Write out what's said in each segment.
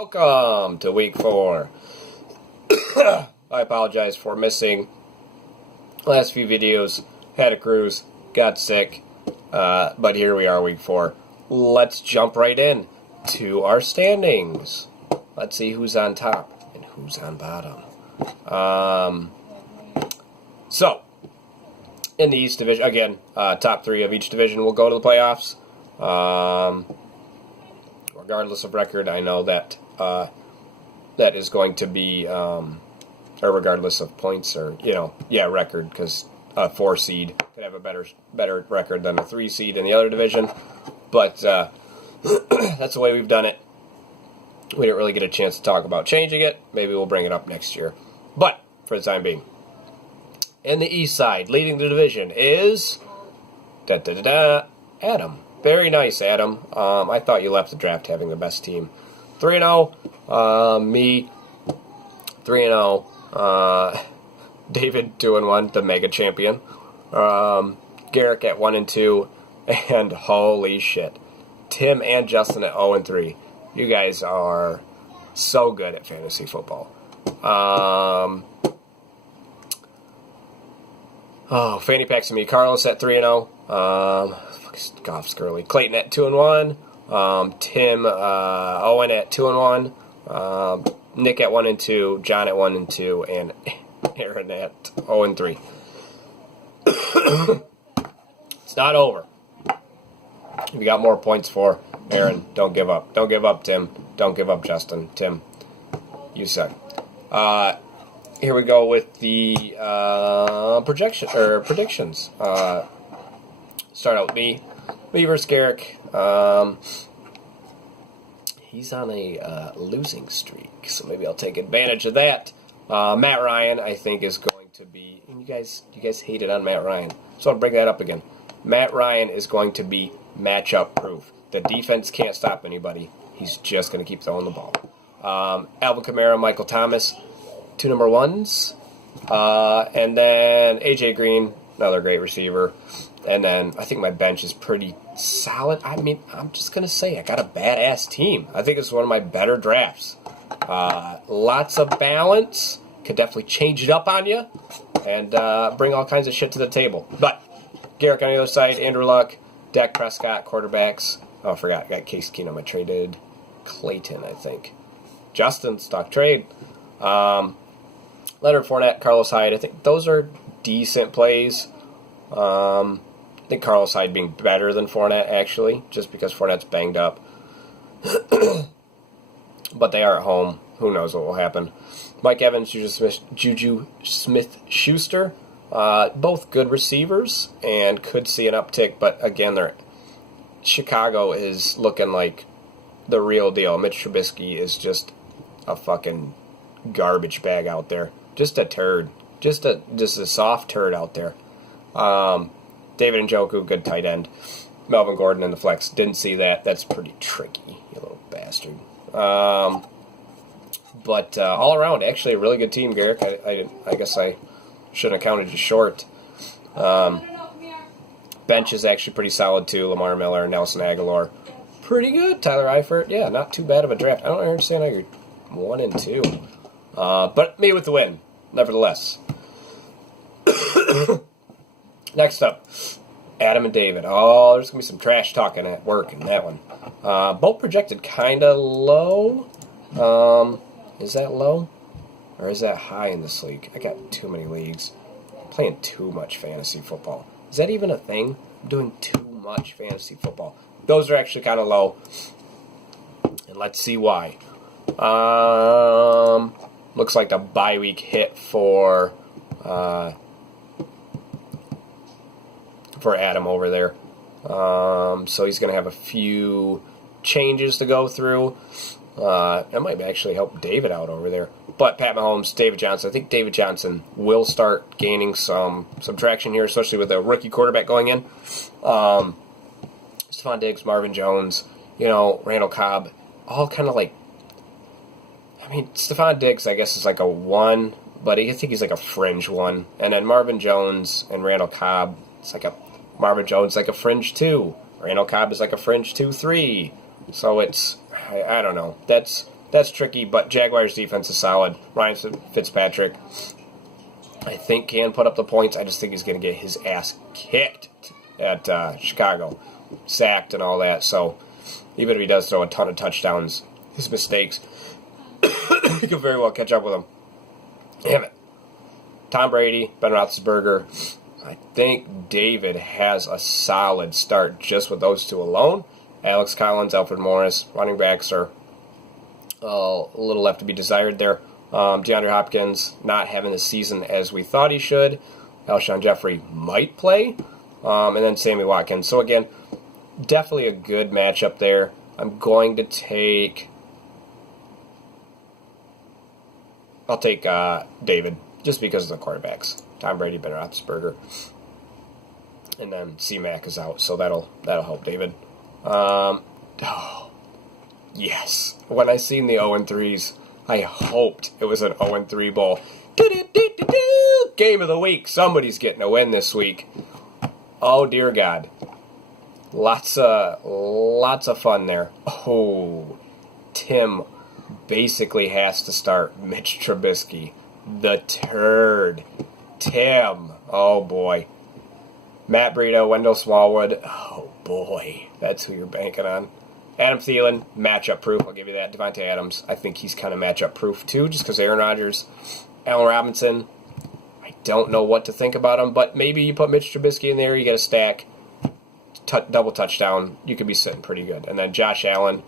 Welcome to week 4. I apologize for missing last few videos. Had a cruise, got sick, but here we are, week 4. Let's jump right in to our standings. Let's see who's on top and who's on bottom. So, in the East Division, again, top 3 of each division will go to the playoffs. Regardless of record, I know that that is going to be, or regardless of points, or record, because a 4 seed could have a better record than a 3 seed in the other division. But that's the way we've done it. We didn't really get a chance to talk about changing it. Maybe we'll bring it up next year. But for the time being, in the East side, leading the division is Adam. Very nice, Adam. I thought you left the draft having the best team. 3-0. Me, 3-0. David, 2-1, the mega champion. Garrick at 1-2. And holy shit, Tim and Justin at 0-3. You guys are so good at fantasy football. Fanny Packs and me. Carlos at 3-0. Golf Skirly. Clayton at 2-1. Tim Owen at 2-1. Nick at 1-2. John at 1-2. And Aaron at 0-3. It's not over. We got more points for Aaron. Don't give up. Don't give up, Tim. Don't give up, Justin. Tim, you suck. Here we go with the predictions. Start out with me versus Garrick. He's on a losing streak, so maybe I'll take advantage of that. Matt Ryan, I think, is going to be. And you guys hated on Matt Ryan, so I'll bring that up again. Matt Ryan is going to be matchup proof. The defense can't stop anybody. He's just going to keep throwing the ball. Alvin Kamara, Michael Thomas, 2 number 1s. And then AJ Green, another great receiver. And then I think my bench is pretty solid. I mean, I'm just going to say I got a badass team. I think it's one of my better drafts. Lots of balance. Could definitely change it up on you. And bring all kinds of shit to the table. But Garrick on the other side, Andrew Luck, Dak Prescott, quarterbacks. Oh, I forgot. I got Case Keenum. I traded Clayton, I think. Justin, stock trade. Leonard Fournette, Carlos Hyde. I think those are decent plays. I think Carlos Hyde being better than Fournette, actually, just because Fournette's banged up. But they are at home. Who knows what will happen. Mike Evans, Juju Smith-Schuster. Both good receivers and could see an uptick, but again, Chicago is looking like the real deal. Mitch Trubisky is just a fucking garbage bag out there. Just a turd. Just a soft turd out there. David Njoku, good tight end. Melvin Gordon in the flex. Didn't see that. That's pretty tricky, you little bastard. But all around, actually a really good team, Garrick. I guess I shouldn't have counted you short. Bench is actually pretty solid, too. Lamar Miller, Nelson Aguilar. Pretty good. Tyler Eifert. Yeah, not too bad of a draft. I don't understand how you're 1-2. But me with the win, nevertheless. Next up, Adam and David. Oh, there's going to be some trash talking at work in that one. Both projected kind of low. Is that low? Or is that high in this league? I got too many leagues. I'm playing too much fantasy football. Is that even a thing? I'm doing too much fantasy football. Those are actually kind of low. And let's see why. Looks like the bye week hit for Adam over there. So he's going to have a few changes to go through. That might actually help David out over there. But Pat Mahomes, David Johnson. I think David Johnson will start gaining some traction here, especially with a rookie quarterback going in. Stephon Diggs, Marvin Jones, Randall Cobb, all kind of like. I mean, Stephon Diggs, I guess, is like a 1, but I think he's like a fringe 1. And then Marvin Jones and Randall Cobb, Marvin Jones like a fringe 2. Randall Cobb is like a fringe 2-3. So it's, I don't know. That's that's tricky, but Jaguars' defense is solid. Ryan Fitzpatrick, I think, can put up the points. I just think he's going to get his ass kicked at Chicago, sacked and all that. So even if he does throw a ton of touchdowns, his mistakes, he could very well catch up with him. Damn it. Tom Brady, Ben Roethlisberger. I think David has a solid start just with those two alone. Alex Collins, Alfred Morris, running backs are a little left to be desired there. DeAndre Hopkins not having the season as we thought he should. Alshon Jeffrey might play. And then Sammy Watkins. So again, definitely a good matchup there. I'm going to take... I'll take David, just because of the quarterbacks. Tom Brady, Ben Roethlisberger. And then C-Mac is out, so that'll help David. Yes. When I seen the 0-3s, I hoped it was an 0-3 bowl. Game of the week. Somebody's getting a win this week. Oh, dear God. Lots of fun there. Oh, Tim basically has to start Mitch Trubisky. The turd. Tim. Oh, boy. Matt Breida, Wendell Smallwood. Oh, boy. That's who you're banking on. Adam Thielen, matchup proof. I'll give you that. Devontae Adams, I think he's kind of matchup proof too, just because Aaron Rodgers. Allen Robinson, I don't know what to think about him, but maybe you put Mitch Trubisky in there, you get a stack, double touchdown, you could be sitting pretty good. And then Josh Allen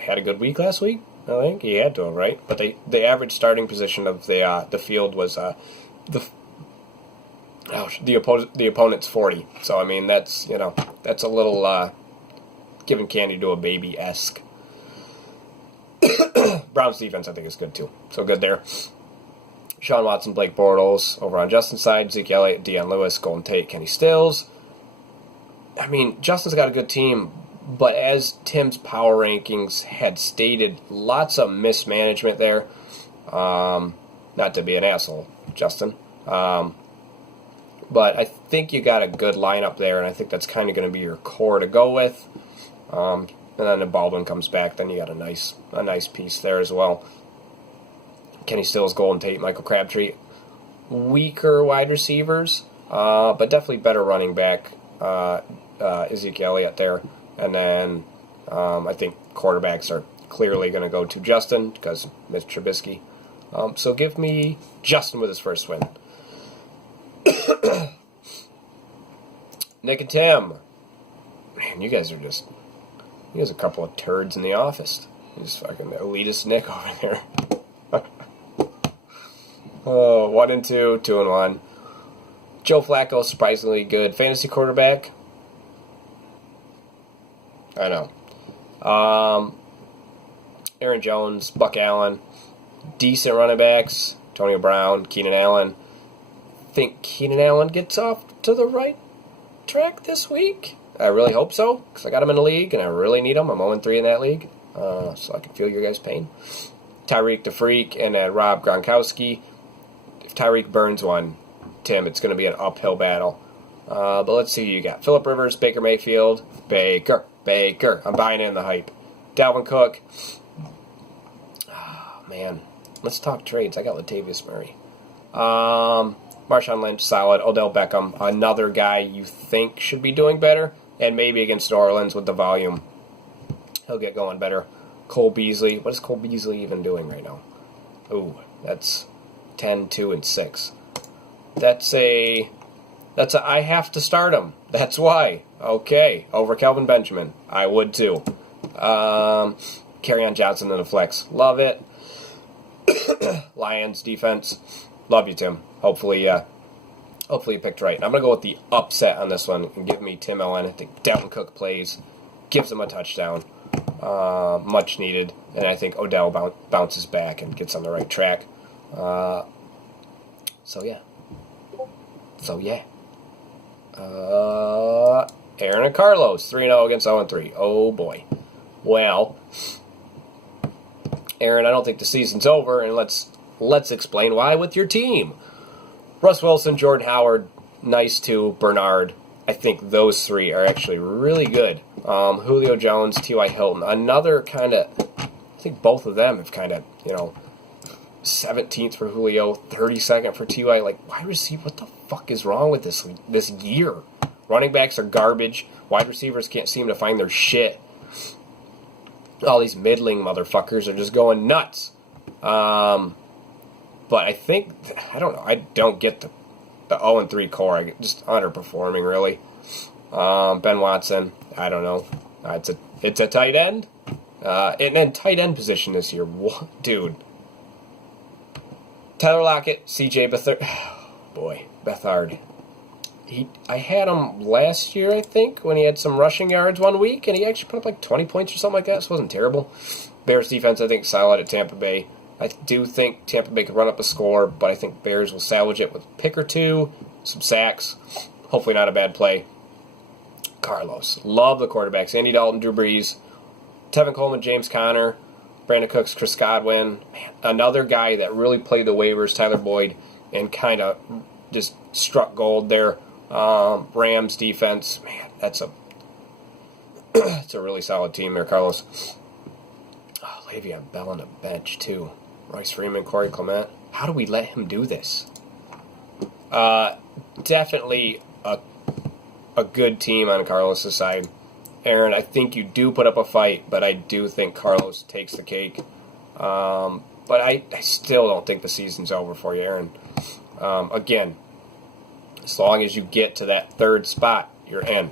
had a good week last week, I think. He had to, right? But the average starting position of the field was the opponent's 40. So, I mean, that's a little... giving candy to a baby-esque. Browns defense, I think, is good, too. So good there. Sean Watson, Blake Bortles over on Justin's side. Zeke Elliott, Deion Lewis, Golden Tate, Kenny Stills. I mean, Justin's got a good team, but as Tim's power rankings had stated, lots of mismanagement there. Not to be an asshole, Justin. But I think you got a good lineup there, and I think that's kind of going to be your core to go with. And then if Baldwin comes back, then you got a nice piece there as well. Kenny Stills, Golden Tate, Michael Crabtree. Weaker wide receivers, but definitely better running back. Ezekiel Elliott there. And then I think quarterbacks are clearly going to go to Justin because Mitch Trubisky. So give me Justin with his first win. Nick and Tim. Man, you guys are a couple of turds in the office. You're just fucking elitist Nick over there. 1-2, 2-1. Joe Flacco, surprisingly good fantasy quarterback. I know. Aaron Jones, Buck Allen, decent running backs. Antonio Brown, Keenan Allen. Think Keenan Allen gets off to the right track this week? I really hope so, because I got him in the league, and I really need him. I'm 0-3 in that league, so I can feel your guys' pain. Tyreek the Freak and Rob Gronkowski. If Tyreek burns one, Tim, it's going to be an uphill battle. But let's see who you got. Phillip Rivers, Baker Mayfield, Baker. I'm buying in the hype. Dalvin Cook. Oh, man. Let's talk trades. I got Latavius Murray. Marshawn Lynch, solid. Odell Beckham, another guy you think should be doing better. And maybe against New Orleans with the volume, he'll get going better. Cole Beasley. What is Cole Beasley even doing right now? Ooh, that's 10, 2, and 6. That's a I have to start him. That's why. Okay, over Kelvin Benjamin. I would too. Kerryon Johnson in the flex. Love it. Lions defense. Love you, Tim. Hopefully you picked right. And I'm going to go with the upset on this one and give me Tim Allen. I think Dalvin Cook plays, gives him a touchdown. Much needed. And I think Odell bounces back and gets on the right track. So yeah. Aaron and Carlos, 3-0 against 0-3. Oh, boy. Well, Aaron, I don't think the season's over, and let's explain why with your team. Russ Wilson, Jordan Howard, nice too, Bernard. I think those three are actually really good. Julio Jones, T.Y. Hilton. Another kind of I think both of them have kind of, 17th for Julio, 32nd for T.Y. Like, wide receiver, what the fuck is wrong with this year? Running backs are garbage. Wide receivers can't seem to find their shit. All these middling motherfuckers are just going nuts. But I think, I don't know, I don't get the 0-3 core. I get just underperforming, really. Ben Watson, I don't know. It's a tight end. And then tight end position this year. What, dude. Tyler Lockett, CJ Beathard. Boy, Beathard. I had him last year, I think, when he had some rushing yards one week, and he actually put up like 20 points or something like that, so it wasn't terrible. Bears defense, I think, solid at Tampa Bay. I do think Tampa Bay could run up a score, but I think Bears will salvage it with a pick or two, some sacks, hopefully not a bad play. Carlos. Love the quarterbacks. Andy Dalton, Drew Brees, Tevin Coleman, James Conner, Brandon Cooks, Chris Godwin. Man, another guy that really played the waivers, Tyler Boyd, and kind of just struck gold there. Rams defense, man, that's it's a really solid team there, Carlos. Oh, Le'Veon Bell on the bench, too. Royce Freeman, Corey Clement. How do we let him do this? Definitely a good team on Carlos' side. Aaron, I think you do put up a fight, but I do think Carlos takes the cake. But I still don't think the season's over for you, Aaron. Again, as long as you get to that third spot, you're in.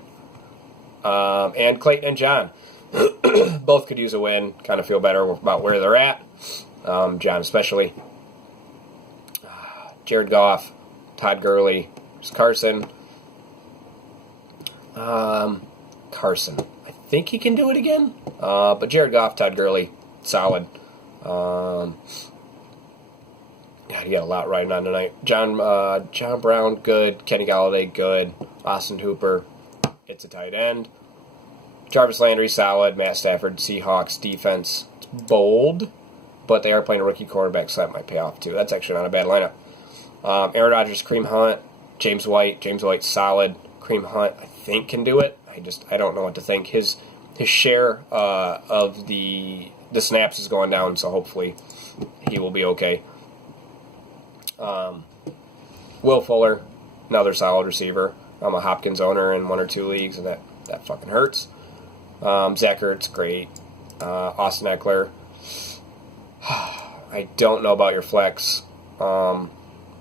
And Clayton and John both could use a win, kind of feel better about where they're at. John especially. Jared Goff, Todd Gurley, Carson. Carson. I think he can do it again. But Jared Goff, Todd Gurley, solid. God, you got a lot riding on tonight. John Brown, good. Kenny Galladay, good. Austin Hooper, it's a tight end. Jarvis Landry, solid. Matt Stafford, Seahawks defense, it's bold, but they are playing a rookie quarterback, so that might pay off too. That's actually not a bad lineup. Aaron Rodgers, Kareem Hunt, James White. James White, solid. Kareem Hunt, I think, can do it. I don't know what to think. His share of the snaps is going down, so hopefully he will be okay. Will Fuller, another solid receiver. I'm a Hopkins owner in one or two leagues, and that fucking hurts. Zach Ertz, great. Austin Eckler. I don't know about your flex, but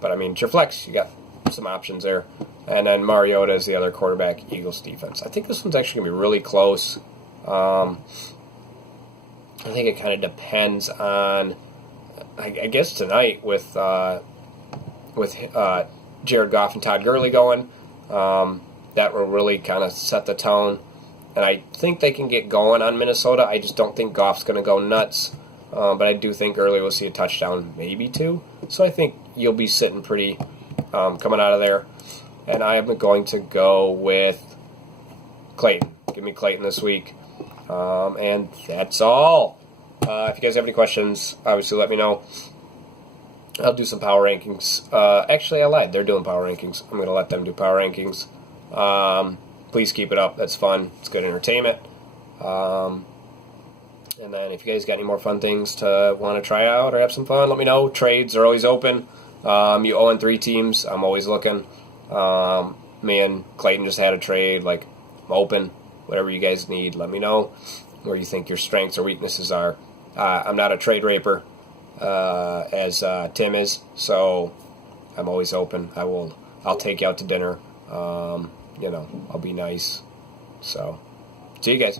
I mean, it's your flex. You got some options there. And then Mariota is the other quarterback, Eagles defense. I think this one's actually going to be really close. I think it kind of depends on, I guess tonight with Jared Goff and Todd Gurley going, that will really kind of set the tone. And I think they can get going on Minnesota. I just don't think Goff's going to go nuts. But I do think Gurley will see a touchdown, maybe two. So I think you'll be sitting pretty coming out of there. And I am going to go with Clayton. Give me Clayton this week. And that's all. If you guys have any questions, obviously let me know. I'll do some power rankings. Actually, I lied. They're doing power rankings. I'm going to let them do power rankings. Please keep it up. That's fun. It's good entertainment. And then if you guys got any more fun things to want to try out or have some fun, let me know. Trades are always open. You 0-3 teams, I'm always looking. Me and Clayton just had a trade. Like, I'm open. Whatever you guys need, let me know where you think your strengths or weaknesses are. I'm not a trade raper, as Tim is, so I'm always open. I'll take you out to dinner. I'll be nice. So, see you guys.